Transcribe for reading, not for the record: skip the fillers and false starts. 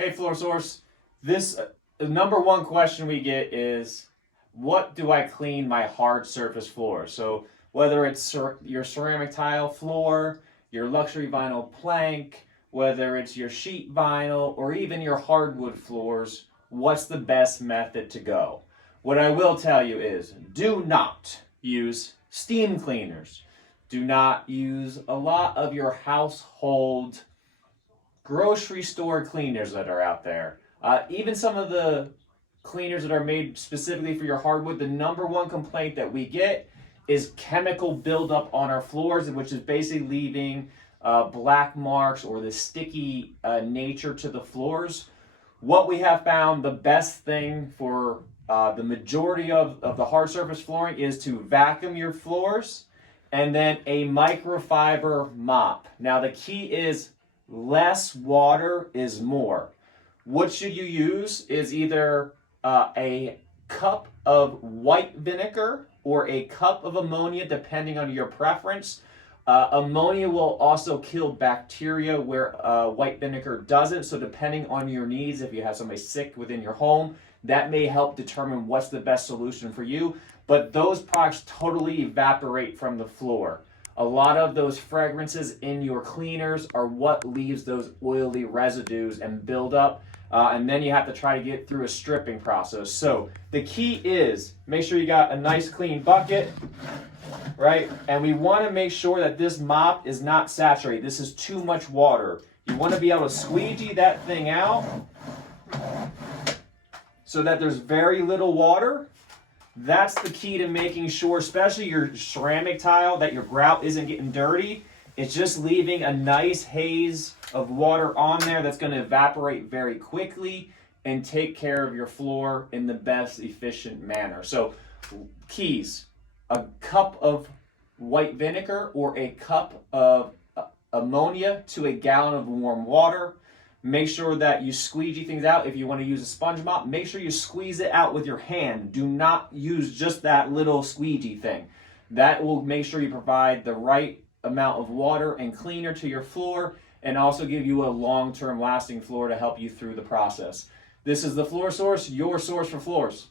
Hey, Floor Source. This the number one question we get is, what do I clean my hard surface floor? So whether it's your ceramic tile floor, your luxury vinyl plank, whether it's your sheet vinyl, or even your hardwood floors, what's the best method to go? What I will tell you is, do not use steam cleaners. Do not use a lot of your household grocery store cleaners that are out there. Even some of the cleaners that are made specifically for your hardwood, the number one complaint that we get is chemical buildup on our floors, which is basically leaving black marks or the sticky nature to the floors. What we have found the best thing for the majority of the hard surface flooring is to vacuum your floors and then a microfiber mop. Now the key is less water is more. What should you use is either a cup of white vinegar or a cup of ammonia, depending on your preference. Ammonia will also kill bacteria where white vinegar doesn't. So depending on your needs, if you have somebody sick within your home, that may help determine what's the best solution for you. But those products totally evaporate from the floor. A lot of those fragrances in your cleaners are what leaves those oily residues and build up. And then you have to try to get through a stripping process. So the key is make sure you got a nice clean bucket, right? And we want to make sure that this mop is not saturated. This is too much water. You want to be able to squeegee that thing out so that there's very little water. That's the key to making sure, especially your ceramic tile, that your grout isn't getting dirty. It's just leaving a nice haze of water on there that's going to evaporate very quickly and take care of your floor in the best efficient manner. So keys: a cup of white vinegar or a cup of ammonia to a gallon of warm water. Make sure that you squeegee things out. If you want to use a sponge mop, make sure you squeeze it out with your hand. Do not use just that little squeegee thing. That will make sure you provide the right amount of water and cleaner to your floor, and also give you a long-term lasting floor to help you through the process. This is the Floor Source, your source for floors.